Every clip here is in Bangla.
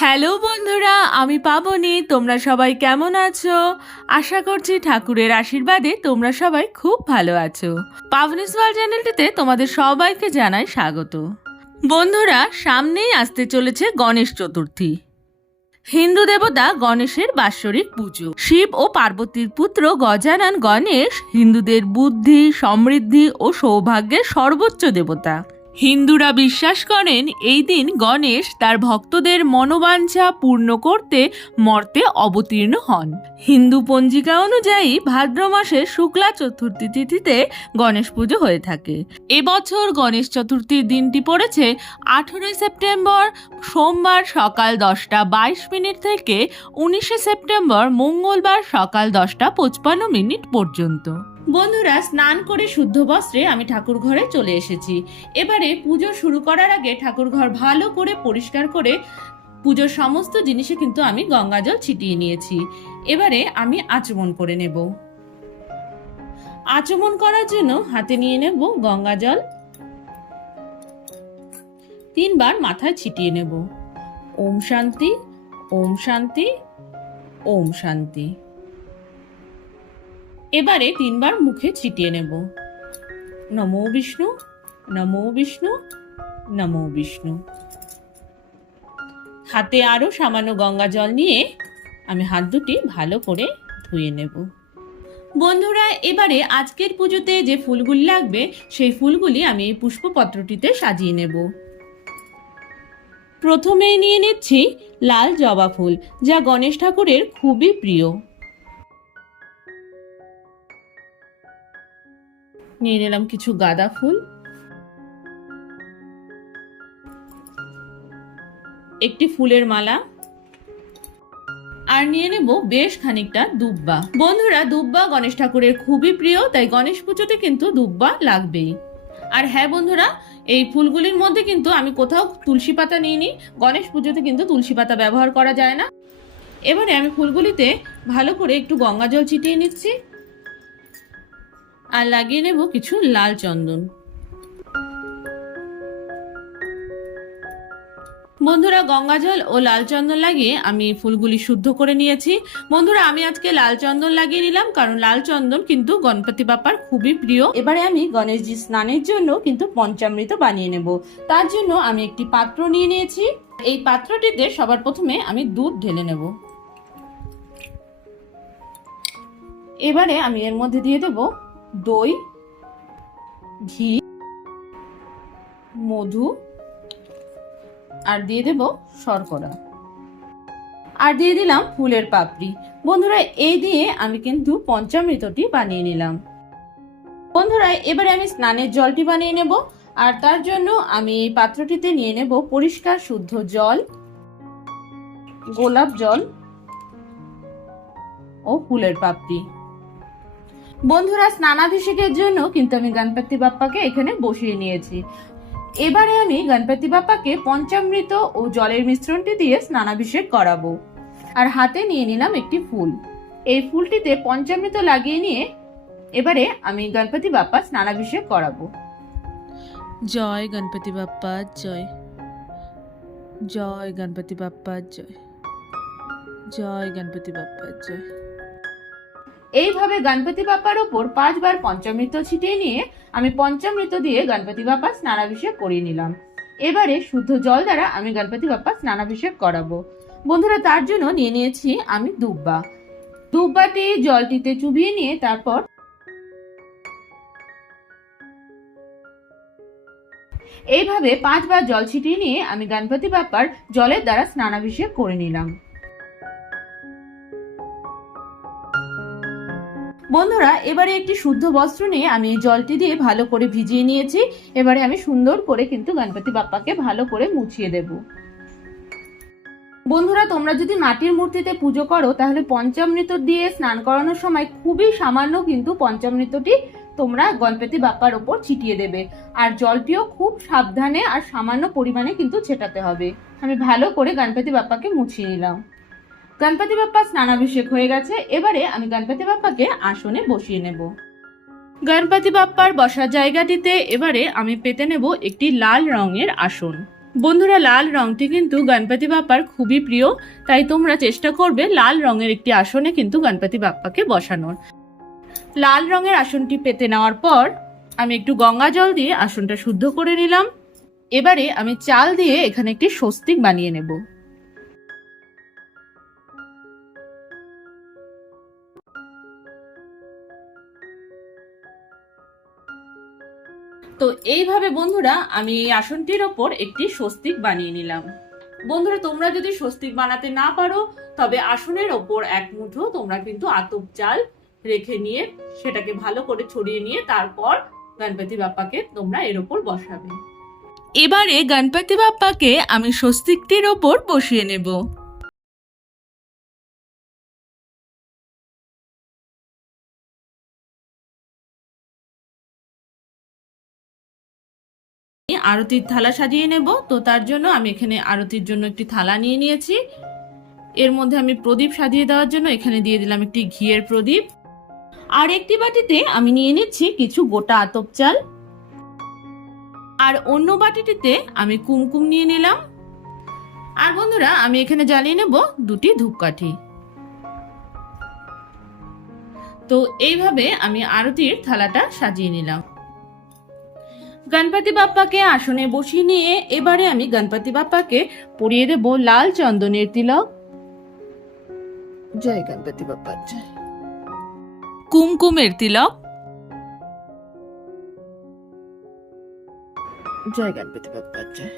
হ্যালো বন্ধুরা, আমি পাবনি, তোমরা সবাই কেমন আছো? আশা করছি ঠাকুরের আশীর্বাদে তোমরা সবাই খুব ভালো আছো। পাবনিস ওয়ার্ল্ড চ্যানেলটিতে তোমাদের সবাইকে জানাই স্বাগত। বন্ধুরা, সামনেই আসতে চলেছে গণেশ চতুর্থী। হিন্দু দেবতা গণেশের বাৎসরিক পুজো। শিব ও পার্বতীর পুত্র গজানন গণেশ হিন্দুদের বুদ্ধি, সমৃদ্ধি ও সৌভাগ্যের সর্বোচ্চ দেবতা। হিন্দুরা বিশ্বাস করেন এই দিন গণেশ তার ভক্তদের মনোবাঞ্ছা পূর্ণ করতে মর্তে অবতীর্ণ হন। হিন্দু পঞ্জিকা অনুযায়ী ভাদ্র মাসের শুক্লা চতুর্থী তিথিতে গণেশ পুজো হয়ে থাকে। এবছর গণেশ চতুর্থীর দিনটি পড়েছে আঠেরোই সেপ্টেম্বর, সোমবার সকাল দশটা বাইশ মিনিট থেকে উনিশে সেপ্টেম্বর, মঙ্গলবার সকাল দশটা পঁচপান্ন মিনিট পর্যন্ত। বন্ধুরা, স্নান করে শুদ্ধ বস্ত্রে আমি ঠাকুর ঘরে চলে এসেছি। এবারে পুজো শুরু করার আগে ঠাকুর ঘর ভালো করে পরিষ্কার করে পুজোর সমস্ত জিনিসে কিন্তু আমি গঙ্গা জল ছিটিয়ে নিয়েছি। এবারে আমি আচমন করে নেব। আচমন করার জন্য হাতে নিয়ে নেব গঙ্গা জল। তিনবার মাথায় ছিটিয়ে নেব। ওম শান্তি ওম শান্তি ওম শান্তি। এবারে তিনবার মুখে ছিটিয়ে নেব। নমো বিষ্ণু নমো বিষ্ণু নমো বিষ্ণু। হাতে আরও সামান্য গঙ্গা জল নিয়ে আমি হাত দুটি ভালো করে ধুয়ে নেব। বন্ধুরা, এবারে আজকের পুজোতে যে ফুলগুলি লাগবে, সেই ফুলগুলি আমি এই পুষ্পপত্রটিতে সাজিয়ে নেব। প্রথমেই নিয়ে নিচ্ছি লাল জবা ফুল, যা গণেশ ঠাকুরের খুবই প্রিয়। নিয়ে নিলাম কিছু গাঁদা ফুল। একটি ফুলের মালা। আর নিয়ে নেব বেশ খানিকটা দুব্বা। বন্ধুরা, দুব্বা গণেশ ঠাকুরের খুবই প্রিয়, তাই গণেশ পুজোতে কিন্তু দুব্বা লাগবেই। আর হ্যাঁ বন্ধুরা, এই ফুলগুলির মধ্যে কিন্তু আমি কোথাও তুলসী পাতা নিইনি। গণেশ পুজোতে কিন্তু তুলসী পাতা ব্যবহার করা যায় না। এবারে আমি ফুলগুলিতে ভালো করে একটু গঙ্গা জল ছিটিয়ে নিচ্ছি। আর লাগিয়ে নেব কিছু লাল চন্দন। বন্ধুরা, গঙ্গা জল ও লাল চন্দন লাগিয়ে আমি ফুলগুলি শুদ্ধ করে নিয়েছি। বন্ধুরা, আমি আজকে লাল চন্দন লাগিয়ে নিলাম কারণ লাল চন্দন কিন্তু গণপতি বাপ্পার খুবই প্রিয়। এবারে আমি গণেশজি স্নানের জন্য কিন্তু পঞ্চামৃত বানিয়ে নেব। তার জন্য আমি একটি পাত্র নিয়ে নিয়েছি। এই পাত্রটিতে সবার প্রথমে আমি দুধ ঢেলে নেব। এবারে আমি এর মধ্যে দিয়ে দেব দই, ঘি, মধু, আর দিয়ে দেব শর্করা। আর দিয়ে দিলাম ফুলের পাপড়ি। বন্ধুরা, এই দিয়ে আমি কিন্তু পঞ্চামৃতটি বানিয়ে নিলাম। বন্ধুরা, এবারে আমি স্নানের জলটি বানিয়ে নেব, আর তার জন্য আমি এই পাত্রটিতে নিয়ে নেব পরিষ্কার শুদ্ধ জল, গোলাপ জল ও ফুলের পাপড়ি। বন্ধুরা, স্নানাভিষেকের জন্য কিন্তু আমি গণপতি বাপ্পাকে এখানে বসিয়ে নিয়েছি। এবারে আমি গণপতি বাপ্পাকে পঞ্চামৃত ও জলের মিশ্রণটি দিয়ে স্নানাভিষেক করাবো। আর হাতে নিয়ে নিলাম একটি ফুল। এই ফুলটিতে পঞ্চামৃত লাগিয়ে নিয়ে এবারে আমি গণপতি বাপ্পা স্নানাভিষেক করাবো। জয় গণপতি বাপ্পা, জয়। জয় গণপতি বাপ্পা, জয়। জয় গণপতি বাপ্পা, জয়। এইভাবে গণপতি বাপ্পার ওপর পাঁচবার পঞ্চামৃত ছিটিয়ে নিয়ে আমি পঞ্চামৃত দিয়ে গণপতি বাপ্পা স্নানাভিষেক করিয়ে নিলাম। এবারে শুদ্ধ জল দ্বারা আমি গণপতি বাপ্পা স্নানাভিষেক করাবো। বন্ধুরা, তার জন্য নিয়ে নিয়েছি আমি দুব্বা। দুব্বাটি জলটিতে চুবিয়ে নিয়ে তারপর এইভাবে পাঁচবার জল ছিটিয়ে নিয়ে আমি গণপতি বাপ্পার জলের দ্বারা স্নানাভিষেক করে নিলাম। বন্ধুরা, এবারে একটি শুদ্ধ বস্ত্র নিয়ে আমি এই জলটি দিয়ে ভালো করে ভিজিয়ে নিয়েছি। এবারে আমি সুন্দর করে কিন্তু গণপতি বাপ্পাকে ভালো করে মুছিয়ে দেব। বন্ধুরা, তোমরা যদি মাটির মূর্তিতে পুজো করো, তাহলে পঞ্চামৃত দিয়ে স্নান করানোর সময় খুবই সামান্য কিন্তু পঞ্চামৃতটি তোমরা গণপতি বাপ্পার ওপর ছিটিয়ে দেবে। আর জলটিও খুব সাবধানে আর সামান্য পরিমাণে কিন্তু ছেটাতে হবে। আমি ভালো করে গণপতি বাপ্পাকে মুছিয়ে নিলাম। গণপতি বাপ্পা স্নানাভিষেক হয়ে গেছে, এবারে আমি গণপতি বাপ্পাকে আসনে বসিয়ে নেব। গণপতি বাপ্পার বসার জায়গাটিতে এবারে আমি পেতে নেব একটি লাল রঙের আসন। বন্ধুরা, লাল রংটি কিন্তু গণপতি বাপ্পার খুবই প্রিয়, তাই তোমরা চেষ্টা করবে লাল রঙের একটি আসনে কিন্তু গণপতি বাপ্পাকে বসানোর। লাল রঙের আসনটি পেতে নেওয়ার পর আমি একটু গঙ্গা জল দিয়ে আসনটা শুদ্ধ করে নিলাম। এবারে আমি চাল দিয়ে এখানে একটি স্বস্তিক বানিয়ে নেব। তো এইভাবে বন্ধুরা আমি এই আসনটির ওপর একটি স্বস্তিক বানিয়ে নিলাম। বন্ধুরা, তোমরা যদি স্বস্তিক বানাতে না পারো, তবে আসনের ওপর এক মুঠো তোমরা কিন্তু আতপ চাল রেখে নিয়ে সেটাকে ভালো করে ছড়িয়ে নিয়ে তারপর গণপতি বাপ্পাকে তোমরা এর ওপর বসাবে। এবারে গণপতি বাপ্পাকে আমি স্বস্তিকটির ওপর বসিয়ে নেব। আরতির থালা সাজিয়ে নেব। তো তার জন্য আমি এখানে আরতির জন্য একটি থালা নিয়ে নিয়েছি। এর মধ্যে আমি প্রদীপ সাজিয়ে দেওয়ার জন্য এখানে দিয়ে দিলাম একটি ঘিয়ের প্রদীপ। আর একটি বাটিতে আমি নিয়ে নিচ্ছি কিছু গোটা আতপ চাল। আর অন্য বাটিটিতে আমি কুমকুম নিয়ে নিলাম। আর বন্ধুরা, আমি এখানে জ্বালিয়ে নেব দুটি ধূপকাঠি। তো এইভাবে আমি আরতির থালাটা সাজিয়ে নিলাম। গণপতি বাপ্পাকে আসনে বসিয়ে নিয়ে এবারে আমি গণপতি বাপ্পাকে পরিয়ে দেব লাল চন্দনের তিলক। জয় গণপতি বাপ্পা জয়। কুমকুমের তিলক। জয় গণপতি বাপ্পা জয়।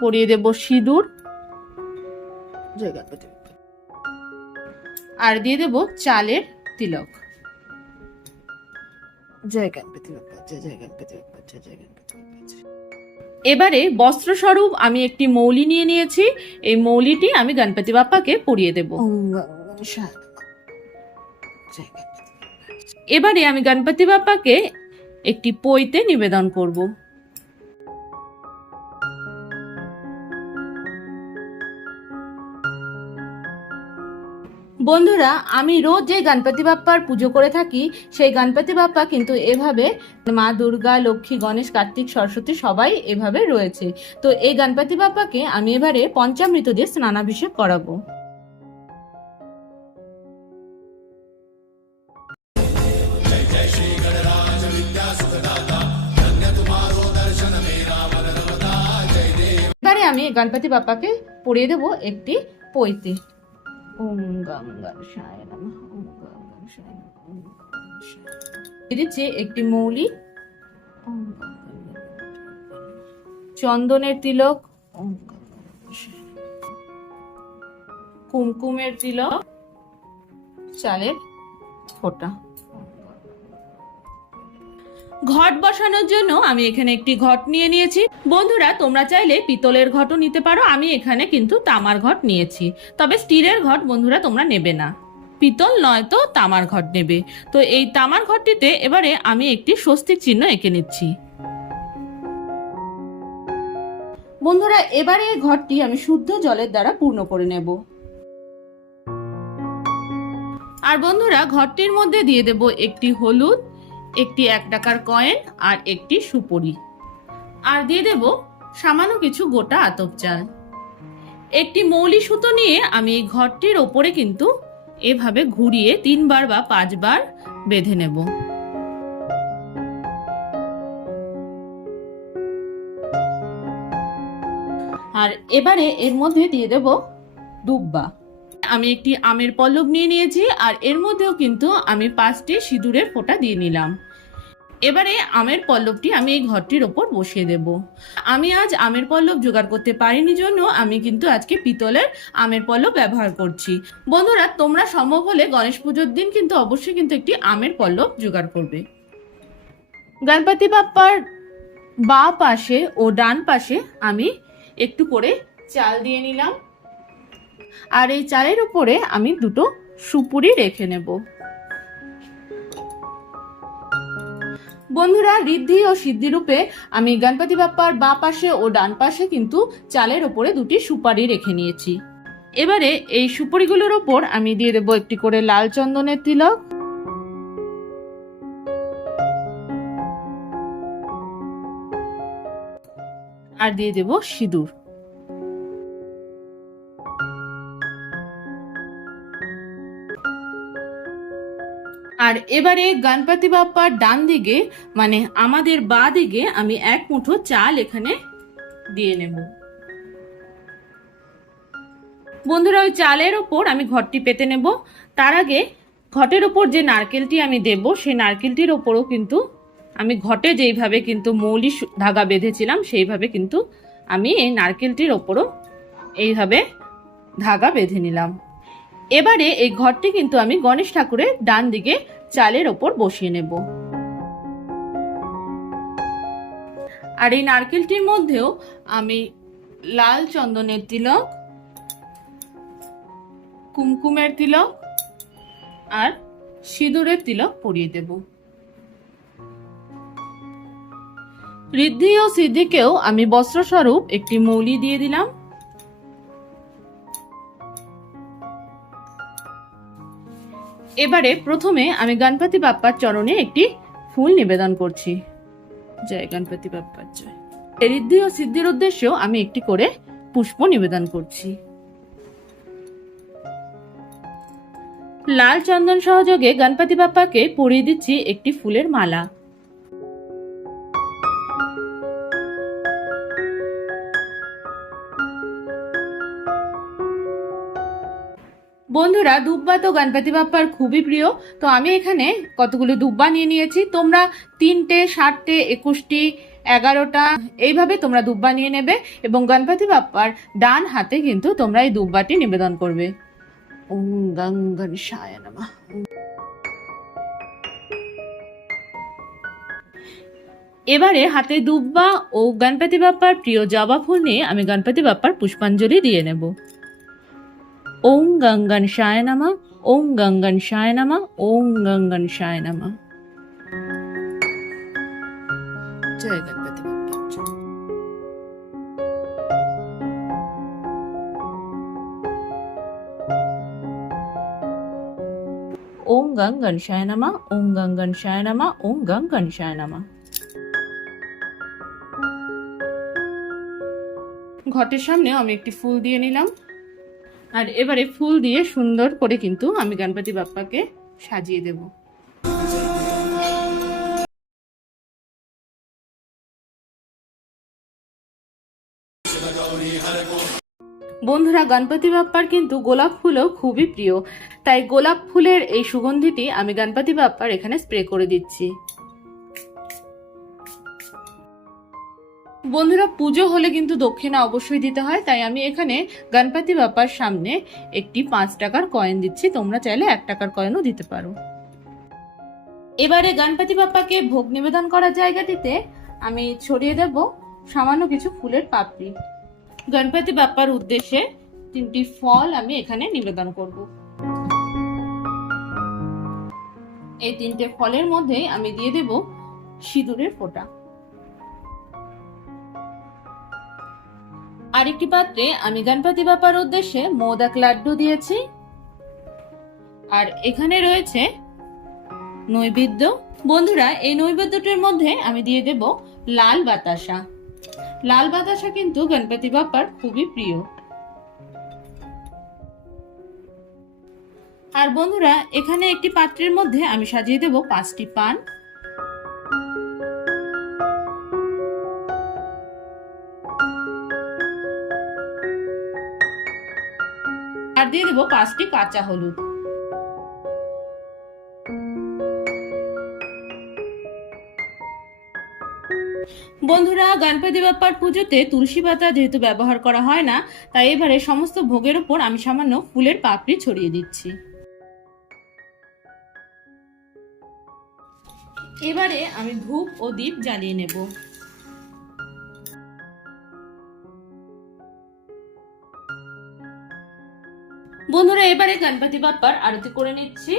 পরিয়ে দেব সিঁদুর। জয় গণপতি আর দিয়ে দেব চালের তিলক। জয় গণপতি বাপ্পা জয় জয় গণপতি বাপ্পা জয় জয় গণপতি বাপ্পা এবারে বস্ত্রস্বরূপ আমি একটি মৌলি নিয়ে নিয়েছি। এই মৌলিটি আমি গণপতি বাপ্পাকে পরিয়ে দেব। এবারে আমি গণপতি বাপ্পাকে একটি পইতে নিবেদন করব। বন্ধুরা, আমি রোজ যে গণপতি বাপ্পার পুজো করে থাকি, সেই গণপতি বাপ্পা কিন্তু এভাবে মা দুর্গা, লক্ষ্মী, গণেশ, কার্তিক, সরস্বতী সবাই এভাবে রয়েছে। তো এই গণপতি বাপ্পাকে আমি এবারে পঞ্চামৃত দিয়ে স্নানাভিষেক করাবো। এবারে আমি গণপতি বাপ্পাকে পরিয়ে দেবো একটি পৈতে। একটি মৌলি ওম গম গণেশায় নমঃ। চন্দনের তিলক। কুমকুমের তিলক চালের ফোঁটা ঘট বসানোর জন্য আমি এখানে একটি ঘট নিয়ে নিয়েছি। বন্ধুরা, তোমরা চাইলে পিতলের ঘটও নিতে পারো, আমি এখানে কিন্তু তামার ঘট নিয়েছি। তবে স্টিলের ঘট, বন্ধুরা, তোমরা নেবে না। পিতল নয় তো, তামার ঘট নেবে। তো এই তামার ঘরটিতে এবারে আমি একটি স্বস্তিক চিহ্ন এঁকে নিচ্ছি। বন্ধুরা, এবারে এই ঘরটি আমি শুদ্ধ জলের দ্বারা পূর্ণ করে নেব। আর বন্ধুরা ঘরটির মধ্যে দিয়ে দেব একটি হলুদ একটি এক টাকার কয়েন আর একটি সুপরি। আর দিয়ে দেব সামান্য কিছু গোটা আতপ চাল। একটি মৌলি সুতো নিয়ে আমি এই ঘরটির ওপরে কিন্তু এভাবে ঘুরিয়ে তিনবার বা পাঁচবার বেঁধে নেব। আর এবারে এর মধ্যে দিয়ে দেব দুব্বা। আমি একটি আমের পল্লব নিয়ে নিয়েছি আর এর মধ্যেও কিন্তু আমি পাঁচটি সিঁদুরের ফোঁটা দিয়ে নিলাম। এবারে আমের পল্লবটি আমি এই ঘরটির ওপর বসিয়ে দেব। আমি আজ আমের পল্লব জোগাড় করতে পারিনি জন্য আমি কিন্তু আজকে পিতলের আমের পল্লব ব্যবহার করছি। বন্ধুরা, তোমরা সম্ভব হলে গণেশ পুজোর দিন কিন্তু অবশ্যই কিন্তু একটি আমের পল্লব জোগাড় করবে। গণপতি বাপ্পার বা পাশে ও ডান পাশে আমি একটু করে চাল দিয়ে নিলাম। আর এই চালের উপরে আমি দুটো সুপুরি রেখে নেব। বন্ধুরা, ঋদ্ধি ও সিদ্ধি রূপে আমি গণপতি বাপ্পার বা পাশে ও ডান পাশে কিন্তু চালের ওপরে দুটি সুপারি রেখে নিয়েছি। এবারে এই সুপারিগুলোর ওপর আমি দিয়ে দেবো একটি করে লাল চন্দনের তিলক। আর দিয়ে দেব সিঁদুর। আর এবারে গণপতি বাপ্পার ডান দিকে মানে আমাদের বা দিকে, আমি এক মুঠো চাল এখানে দিয়ে নেব। বন্ধুরা, ওই চালের ওপর আমি ঘরটি পেতে নেব। তার আগে ঘটের ওপর যে নারকেলটি আমি দেব, সেই নারকেলটির ওপরও কিন্তু আমি ঘটে যেইভাবে কিন্তু মৌলি ধাগা বেঁধেছিলাম, সেইভাবে কিন্তু আমি এই নারকেলটির ওপরও এইভাবে ধাগা বেঁধে নিলাম। এবারে এই ঘরটি কিন্তু আমি গণেশ ঠাকুরের ডান দিকে চালের ওপর বসিয়ে নেব। আর এই নারকেলটির মধ্যেও আমি লাল চন্দনের তিলক, কুমকুমের তিলক আর সিঁদুরের তিলক পরিয়ে দেব। ঋদ্ধি ও সিদ্ধিকেও আমি বস্ত্রস্বরূপ একটি মৌলি দিয়ে দিলাম। এবারে প্রথমে আমি গণপতি বাপ্পার চরণে একটি ফুল নিবেদন করছি। জয় গণপতি বাপ্পার জয়। ঋদ্ধি ও সিদ্ধির উদ্দেশ্যেও আমি একটি করে পুষ্প নিবেদন করছি। লাল চন্দন সহযোগে গণপতি বাপ্পাকে পরিয়ে দিচ্ছি একটি ফুলের মালা। বন্ধুরা, দুব্বা তো গণপতি বাপ্পার খুবই প্রিয়, তো আমি এখানে কতগুলো দুব্বা নিয়ে নিয়েছি। তোমরা তিনটে ষাটটে একুশটি, এগারোটা, এইভাবে তোমরা দুব্বা নিয়ে নেবে এবং গণপতি বাপ্পার ডান হাতে কিন্তু তোমরা এই দুব্বাটি নিবেদন করবে। এবারে হাতে দুব্বা ও গণপতি বাপ্পার প্রিয় জবা ফুল নিয়ে আমি গণপতি বাপ্পার পুষ্পাঞ্জলি দিয়ে নেব। ওম গঙ্গন শায় নামা ওম গঙ্গন শায় নামা ওম গঙ্গন শায়নামা জয় গণপতি। ওম গং গণশায় নামা ওম গং গণশায় নামা ওম গং গণশায় নামা। ঘটের সামনে আমি একটি ফুল দিয়ে নিলাম। আর এবারে ফুল দিয়ে সুন্দর করে কিন্তু আমি গণপতি বাপ্পাকে সাজিয়ে দেব। বন্ধুরা, গণপতি বাপ্পার কিন্তু গোলাপ ফুলও খুবই প্রিয়। তাই গোলাপ ফুলের এই সুগন্ধিটি আমি গণপতি বাপ্পার এখানে স্প্রে করে দিচ্ছি। বন্ধুরা, পুজো হলে কিন্তু দক্ষিণা অবশ্যই দিতে হয়, তাই আমি এখানে গণপতি বাপ্পার সামনে একটি পাঁচ টাকার কয়েন দিচ্ছি। তোমরা চাইলে এক টাকার কয়েনও দিতে পারো। এবারে গণপতি বাপ্পাকে ভোগ নিবেদন করার জায়গাটিতে আমি ছড়িয়ে দেব সামান্য কিছু ফুলের পাপড়ি। গণপতি বাপ্পার উদ্দেশ্যে তিনটি ফল আমি এখানে নিবেদন করব। এই তিনটে ফলের মধ্যে আমি দিয়ে দেব সিঁদুরের ফোঁটা। আরেকটি পাত্রে আমি গণপতি বাপ্পার উদ্দেশ্যে মোদক লাড্ডু দিয়েছি। আর এখানে রয়েছে নৈবেদ্য। বন্ধুরা, এই নৈবেদ্যটির মধ্যে আমি দিয়ে দেব লাল বাতাসা। লাল বাতাসা কিন্তু গণপতি বাপ্পার খুবই প্রিয়। আর বন্ধুরা, এখানে একটি পাত্রের মধ্যে আমি সাজিয়ে দেব পাঁচটি পান। আর দিয়ে দেবো পাঁচটি কাঁচা হলুদ। বন্ধুরা, গণপতি বাপ্পার পুজোতে তুলসী পাতা যেহেতু ব্যবহার করা হয় না, তাই এবারে সমস্ত ভোগের ওপর আমি সামান্য ফুলের পাপড়ি ছড়িয়ে দিচ্ছি। এবারে আমি ধূপ ও দীপ জ্বালিয়ে নেব। বন্ধুরা, এবারে গণপতি বাপ্পার আরতি করে নিচ্ছি।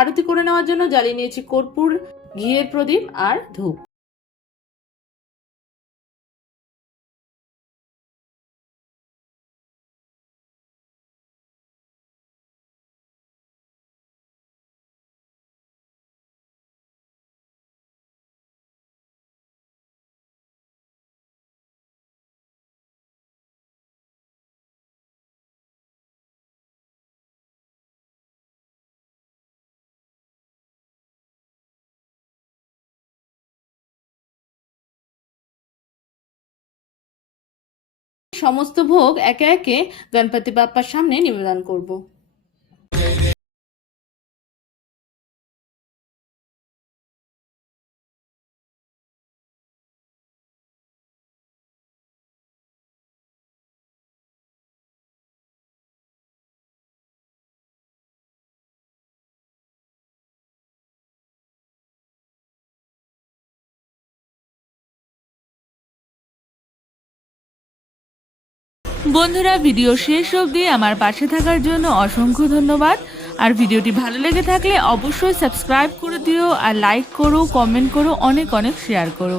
আরতি করে নেওয়ার জন্য জ্বালিয়ে নিয়েছি কর্পূর, ঘিয়ের প্রদীপ আর ধূপ। সমস্ত ভোগ একে একে গণপতি বাপ্পার সামনে নিবেদন করব। বন্ধুরা, ভিডিও শেষ অবধি আমার পাশে থাকার জন্য অসংখ্য ধন্যবাদ। আর ভিডিওটি ভালো লেগে থাকলে অবশ্যই সাবস্ক্রাইব করে দিও আর লাইক করো কমেন্ট করো, অনেক অনেক শেয়ার করো।